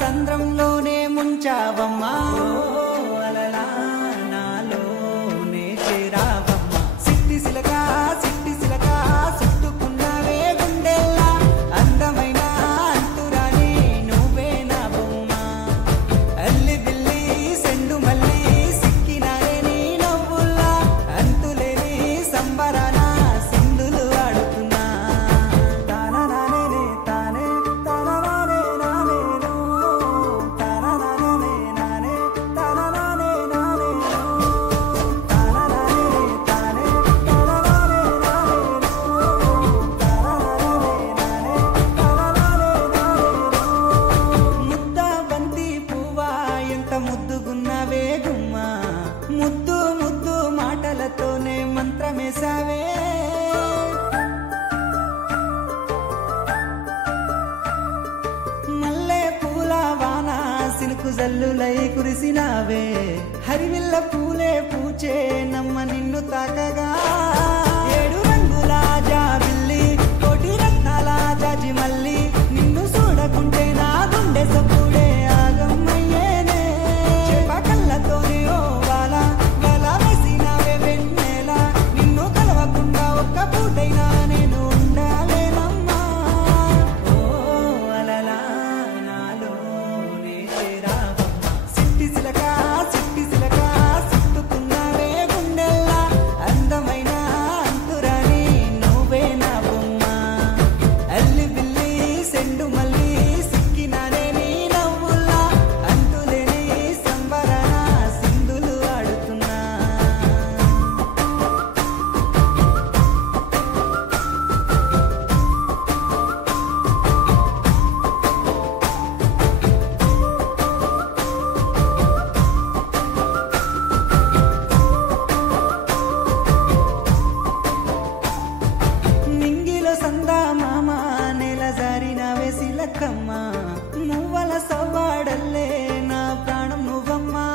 సంద్రంలోనే ముంచావమ్మా అలలా నాలోనే చేరావమ్మా సిట్టి సిలక చుట్టుకున్నావే గుండెల్లా అందమైన అంతురాని నువ్వే నా బొమ్మ అల్లి బిల్లి సెండు మల్లి సిక్కినారే నీ నవ్వుల్లా అంతులేని సంబరాన సింధులు ఆడుతున్నా తాననానే తానే తాననానే నానేను తాననానే నానే తాననానే నానేను తాననానే తానే తాననానే నానేను తాననానే నానే తాననానే నానేను ముద్ద బంతి పువ్వా ఎంత ముద్దుగున్నావే గుమ్మా ముద్దు ముద్దు మాటలతోనే మంత్రమేసావే మల్లె పూల వాన సినుకు జల్లులై కురిసినావే హరివిల్ల పూలే పూచే నమ్మ నిన్ను తాకగా ఏడు రంగుల జాబిల్లి కోటి రత్నాల జాజి మల్లి నిన్ను చూడకుంటే నా గుండె సప్పుడే ఆగమ్మయ్యేనే చేప కళ్ళతోనే ఓ వాల వల వేసినావే వెన్నెల నిన్ను కలవకుండా ఒక్క పూటైనా నేను ఉండాలేనమ్మా ఓ అలలా నాలోనే చేరావమ్మా సిట్టి సిలక చుట్టుకున్నావే గుండెల్లా అందమైన అంతురాని నువ్వే నా బొమ్మ అల్లి బిల్లి సెండు మల్లి సిక్కినానే నీ నవ్వుల్లా అంతులేని సంబరాన సింధులు ఆడుతున్నా నింగిలో సందా మామ నెల జారిన వేసిలక్కమ్మ నువ్వల సవ్వాడల్లే నా ప్రాణం నువ్వమ్మా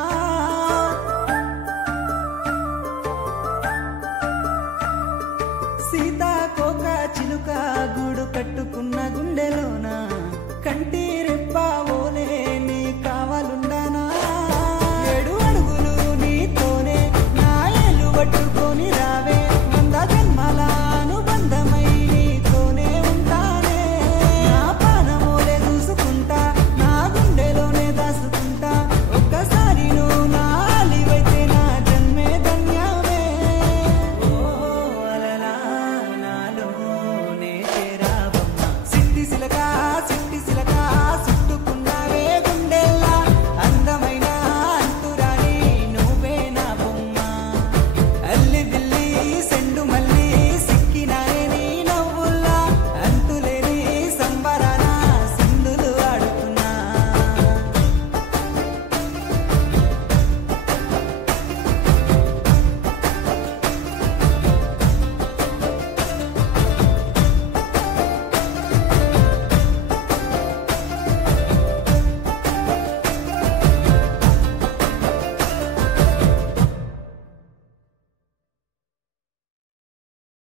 సీతాకోక చిలుక గూడు కట్టుకున్న గుండెలోన కంటి